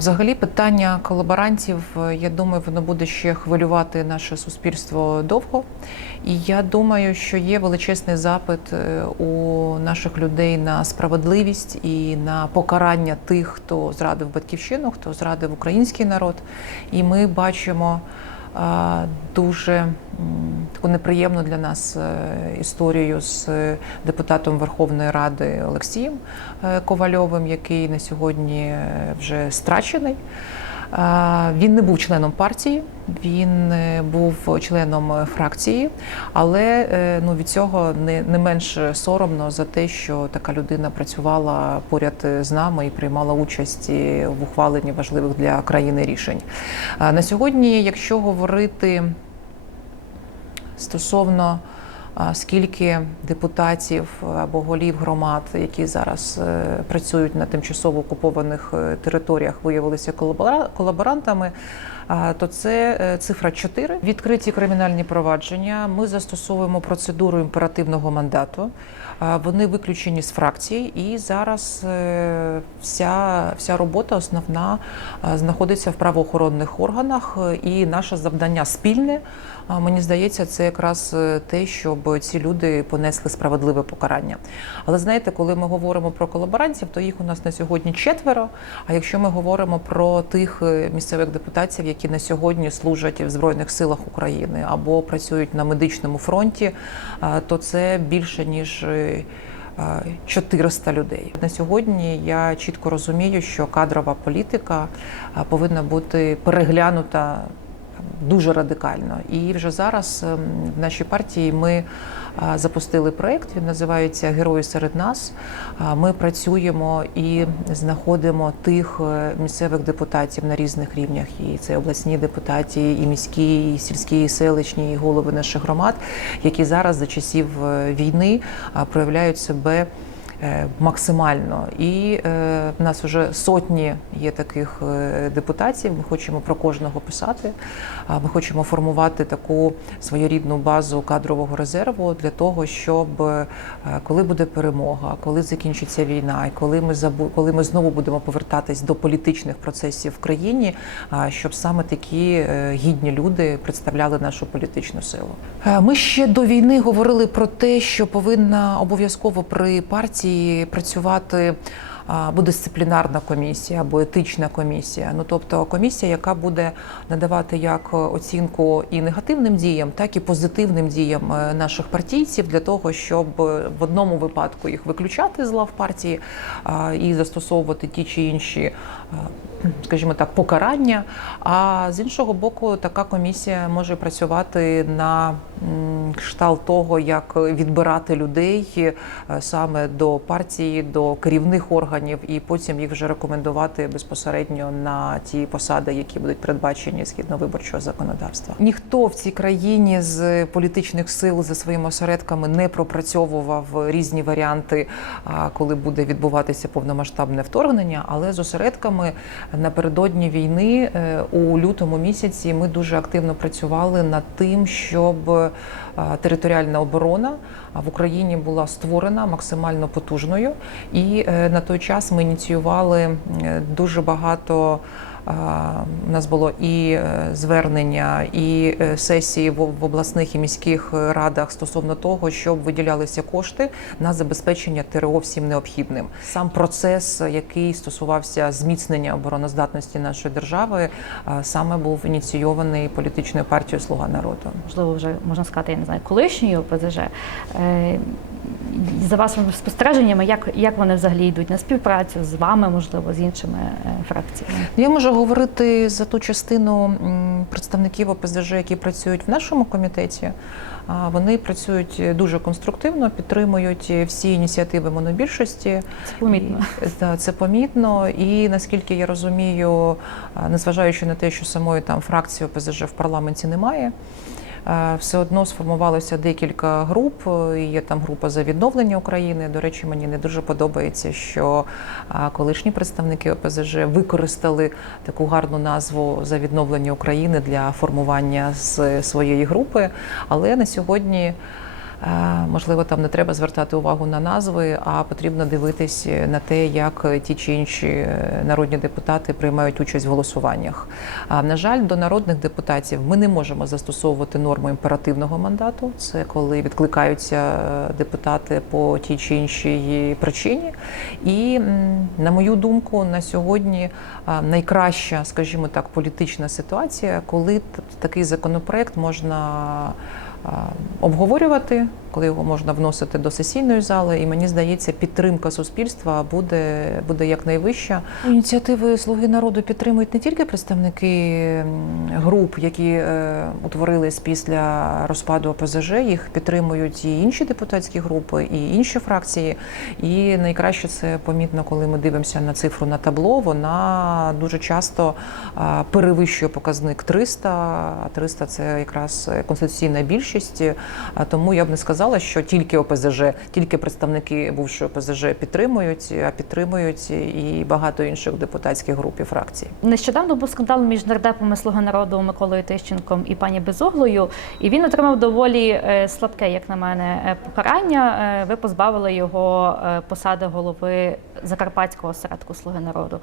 Взагалі, питання колаборантів, е, я думаю, воно буде ще хвилювати наше суспільство довго. І я думаю, що є величезний запит е, у наших людей на справедливість і на покарання тих, хто зрадив батьківщину, хто зрадив український народ. І ми бачимо дуже таку неприємну для нас е, історію з депутатом Верховної Ради Олексієм е, Ковальовим, який на сьогодні е, вже страчений. Він не був членом партії, він е, був членом е, фракції, але е, ну, від цього не, не менш соромно за те, що така людина працювала поряд з нами і приймала участь в ухваленні важливих для країни рішень. На сьогодні, якщо говорити стосовно скільки депутатів або голів громад, які зараз е, працюють на тимчасово окупованих е, територіях, виявилися колабора- колаборантами. То це е, цифра 4. Відкриті кримінальні провадження. Ми застосовуємо процедуру імперативного мандату. Вони виключені з фракцій, і зараз е, вся, вся робота основна е, знаходиться в правоохоронних органах. І наше завдання спільне. Мені здається, це якраз те, щоб ці люди понесли справедливе покарання. Але знаєте, коли ми говоримо про колаборантів, то їх у нас на сьогодні четверо. А якщо ми говоримо про тих місцевих депутатів, які на сьогодні служать в збройних силах України або працюють на медичному фронті, то це більше ніж. е, 400 людей на сьогодні. Я чітко розумію, що кадрова політика повинна бути переглянута дуже радикально. І вже зараз ем, в нашій партії ми запустили проект. Він називається Герої серед нас. Ми працюємо і знаходимо тих е, місцевих депутатів на різних рівнях. І це обласні депутати, і міські, і сільські, і селищні, і голови наших громад, які зараз за часів е, війни проявляють себе. Е, Максимально і е, в нас вже сотні є таких е, депутатів. Ми хочемо про кожного писати. Ми хочемо формувати таку своєрідну базу кадрового резерву для того, щоб коли буде перемога, коли закінчиться війна, і коли ми забу... коли ми знову будемо повертатись до політичних процесів в країні, щоб саме такі гідні люди представляли нашу політичну силу. Ми ще до війни говорили про те, що повинна обов'язково при партії працювати або дисциплінарна комісія, або етична комісія. Ну тобто комісія, яка буде надавати як оцінку і негативним діям, так і позитивним діям е, наших партійців для того, щоб в одному випадку їх виключати з лав партії і застосовувати ті чи інші. Скажімо так, покарання. А з іншого боку, така комісія може працювати на кшталт того, як відбирати людей е, саме до партії, до керівних органів, і потім їх вже рекомендувати безпосередньо на ті посади, які будуть передбачені згідно виборчого законодавства. Ніхто в цій країні з політичних сил за своїми осередками не пропрацьовував різні варіанти, коли буде відбуватися повномасштабне вторгнення, але з осередками напередодні війни е, у лютому місяці ми дуже активно працювали над тим, щоб територіальна оборона в Україні була створена максимально потужною. І е, на той час ми ініціювали е, дуже багато. У нас було і е, звернення, і е, сесії в обласних і міських радах стосовно того, щоб виділялися кошти на забезпечення ТРО всім необхідним. Сам процес, який стосувався зміцнення обороноздатності нашої держави, е, саме був ініційований політичною партією Слуга народу. можливо, вже можна сказати, я не знаю, колишньої ОПЗЖ. За вашими спостереженнями, як, як вони взагалі йдуть на співпрацю з вами, можливо, з іншими фракціями? Я можу говорити за ту частину представників ОПЗЖ, які працюють в нашому комітеті. Вони працюють дуже конструктивно, підтримують всі ініціативи монобільшості. Це помітно. Це помітно. І наскільки я розумію, незважаючи на те, що самої там фракції ОПЗЖ в парламенті немає. Все одно сформувалося декілька груп. Є там група за відновлення України. До речі, мені не дуже подобається, що колишні представники ОПЗЖ використали таку гарну назву за відновлення України для формування своєї групи. Але на сьогодні Можливо, там не треба звертати увагу на назви, а потрібно дивитись на те, як ті чи інші е, народні депутати приймають участь в голосуваннях. А на жаль, до народних депутатів ми не можемо застосовувати норму імперативного мандату. Це коли відкликаються е, депутати по тій чи іншій причині. І на мою думку, на сьогодні найкраща, скажімо так, політична ситуація, коли такий законопроект можна обговорювати, коли його можна вносити до сесійної зали, і мені здається, підтримка суспільства буде, буде якнайвища. Ініціативи Слуги народу підтримують не тільки представники груп, які е, утворились після розпаду ОПЗЖ, їх підтримують і інші депутатські групи, і інші фракції. І найкраще це помітно, коли ми дивимося на цифру на табло. Вона дуже часто а, перевищує показник 300, а 300 – це якраз конституційна більшість. Тому я б не сказала, що тільки ОПЗЖ, тільки представники бувшої ОПЗЖ підтримують, а підтримують і багато інших депутатських груп і фракцій. Нещодавно був скандал між нардепами Слуги народу Миколою Тищенком і пані Безуглою, і він отримав доволі е, слабке, як на мене, е, покарання. Е, Ви позбавили його посади голови Закарпатського осередку Слуги народу.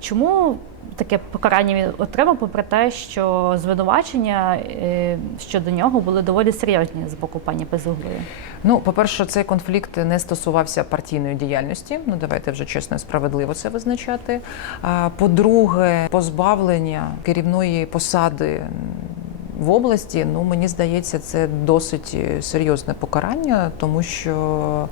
Чому таке покарання він отримав, попри те, що звинувачення е, щодо нього були доволі серйозні з боку пані Безуглої? Ну, по-перше, цей конфлікт не стосувався партійної діяльності. Ну, давайте вже чесно і справедливо це визначати. По-друге, позбавлення керівної посади в області, ну мені здається, це досить серйозне покарання, тому що.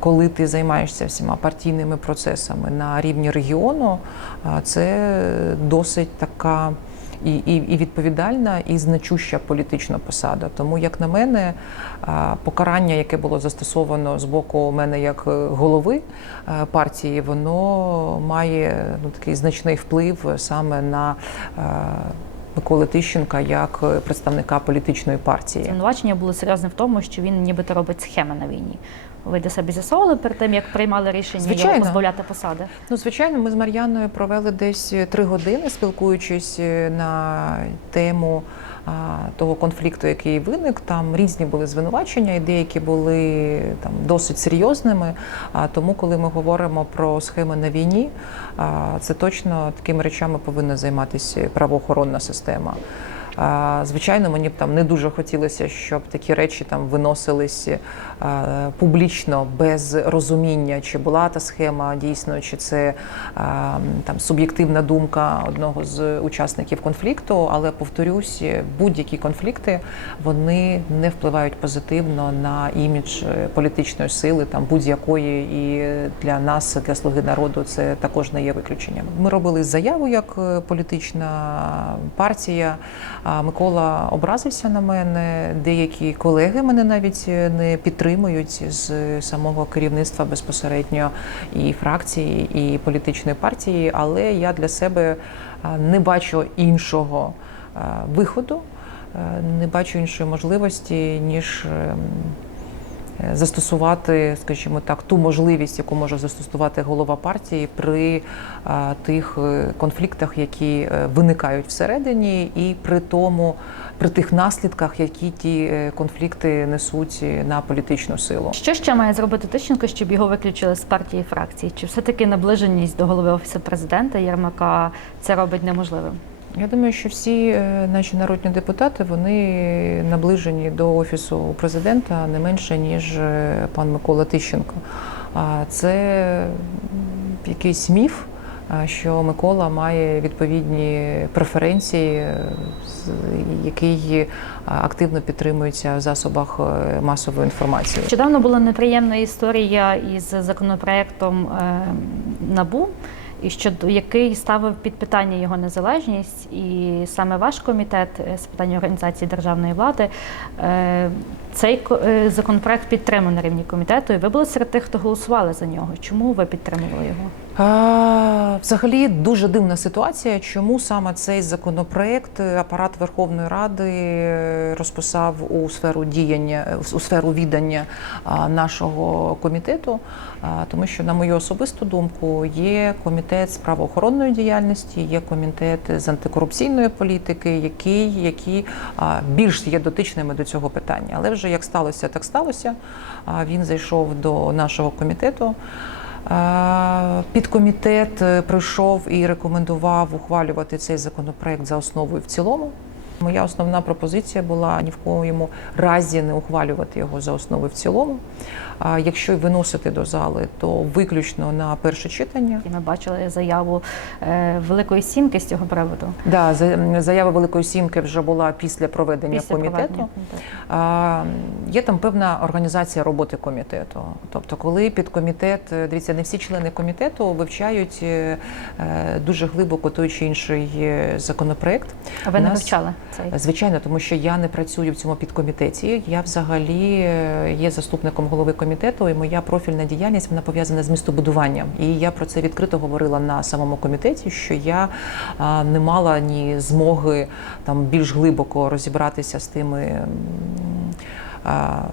Коли ти займаєшся всіма партійними процесами на рівні регіону, це досить така і, і, і відповідальна, і значуща політична посада. Тому, як на мене, покарання, яке було застосовано з боку мене як е, голови е, партії, воно має ну, такий значний вплив саме на е, Миколи Тищенка як представника політичної партії. Звинувачення було серйозне в тому, що він нібито робить схеми на війні. Ви для себе з'ясовували перед тим, як приймали рішення його позбавляти посади? Ну, звичайно, ми з Мар'яною провели десь три години, спілкуючись е, на тему а, того конфлікту, який виник. Там різні були звинувачення, і деякі були там досить серйозними. А тому, коли ми говоримо про схеми на війні, а, це точно такими речами повинна займатися правоохоронна система. Звичайно, мені б там не дуже хотілося, щоб такі речі там виносились е, публічно без розуміння, чи була та схема дійсно, чи це е, там суб'єктивна думка одного з учасників конфлікту. Але повторюсь, будь-які конфлікти вони не впливають позитивно на імідж політичної сили, там будь-якої, і для нас, для слуги народу, це також не є виключенням. Ми робили заяву як е, політична партія. Микола образився на мене. Деякі колеги мене навіть не підтримують з самого керівництва безпосередньо і фракції, і політичної партії. Але я для себе не бачу іншого виходу, е, не бачу іншої можливості, ніж. Е, Застосувати, скажімо так, ту можливість, яку може застосувати голова партії при тих е, конфліктах, які е, виникають всередині, і при тому, при тих наслідках, які ті е, конфлікти несуть на політичну силу. Що ще має зробити Тищенко, щоб його виключили з партії фракції? Чи все-таки наближеність до голови офісу президента Єрмака це робить неможливим? Я думаю, що всі е, наші народні депутати вони наближені до офісу президента не менше ніж е, пан Микола Тищенко. А це якийсь міф. Що Микола має відповідні преференції, е, який активно підтримується в засобах масової інформації. Нещодавно була неприємна історія із законопроектом НАБУ, і щодо який ставив під питання його незалежність, і саме ваш комітет е, з питань організації державної влади е, цей е, законопроект підтримав на рівні комітету, і ви були серед тих, хто голосували за нього. Чому ви підтримували його? А, Взагалі дуже дивна ситуація, чому саме цей законопроект е, апарат Верховної Ради е, розписав у сферу діяння у сферу віддання нашого комітету. Тому що, на мою особисту думку, є комітет з правоохоронної діяльності, є комітет з антикорупційної політики, які, які більш є дотичними до цього питання. Але вже як сталося, так сталося. Він зайшов до нашого комітету. Підкомітет е, прийшов і рекомендував ухвалювати цей законопроект за основу і в цілому. Моя основна пропозиція була ні в коєму разі не ухвалювати його за основу в цілому. А якщо виносити до зали, то виключно на перше читання. І Ми бачили заяву е, Великої Сімки з цього приводу. Да, заява Великої Сімки вже була після проведення Після комітету. проведення. А, Є там певна організація роботи комітету. Тобто, коли підкомітет, е, дивіться, не всі члени комітету вивчають е, дуже глибоко той чи інший законопроект. А ви не Нас- вивчали цей? Звичайно, тому що я не працюю в цьому підкомітеті. Я взагалі е, є заступником голови комітету, і моя профільна діяльність вона пов'язана з містобудуванням. І я про це відкрито говорила на самому комітеті, що я не мала ні змоги там більш глибоко розібратися з тими.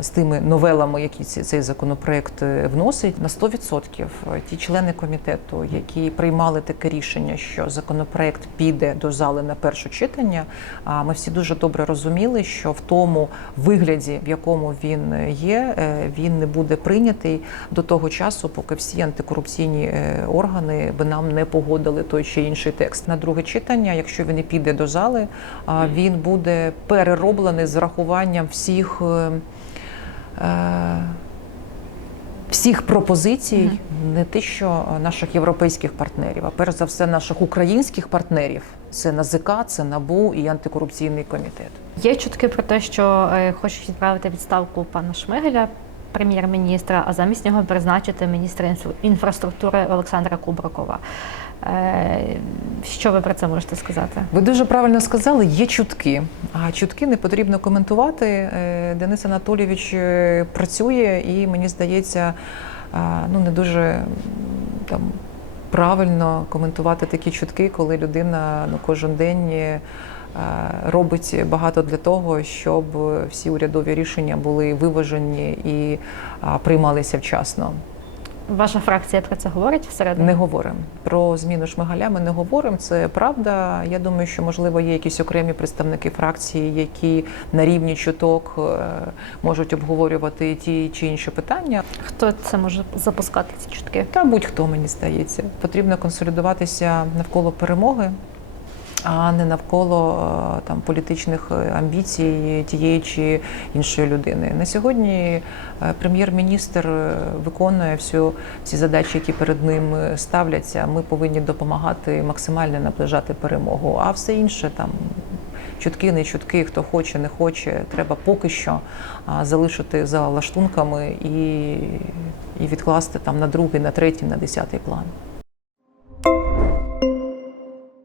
З тими новелами, які цей законопроект е, вносить, на 100% ті члени комітету, які приймали таке рішення, що законопроект піде до зали на перше читання, а ми всі дуже добре розуміли, що в тому вигляді, в якому він є, е, він не буде прийнятий до того часу, поки всі антикорупційні е, органи би нам не погодили той чи інший текст. На друге читання, якщо він і піде до зали, він буде перероблений з врахуванням всіх. Е, Всіх пропозицій, не те, що наших європейських партнерів, а перш за все наших українських партнерів. Це НАЗК, це НАБУ і антикорупційний комітет. Є чутки про те, що е, хочуть відправити відставку пана Шмигаля, прем'єр-міністра, а замість нього призначити міністра інфраструктури Олександра Кубракова. Е, Що ви про це можете сказати? Ви дуже правильно сказали, є чутки. А чутки не потрібно коментувати. Е, Денис Анатолійович е, працює, і мені здається, ну не дуже там правильно коментувати такі чутки, коли людина ну кожен день. Робить багато для того, щоб всі урядові рішення були виважені і приймалися вчасно. Ваша фракція про це говорить всередині? Не говоримо про зміну шмигаля. Ми не говоримо. Це правда. Я думаю, що можливо є якісь окремі представники фракції, які на рівні чуток е, можуть обговорювати ті чи інші питання. Хто це може запускати ці чутки? Та будь-хто мені здається, потрібно консолідуватися навколо перемоги. А не навколо е, там політичних е, амбіцій тієї чи іншої людини. На сьогодні е, прем'єр-міністр виконує всю всі задачі, які перед ним ставляться. Ми повинні допомагати максимально наближати перемогу. А все інше там чутки, не чутки, хто хоче, не хоче. Треба поки що залишити за лаштунками і, і відкласти там на другий, на третій, на десятий план.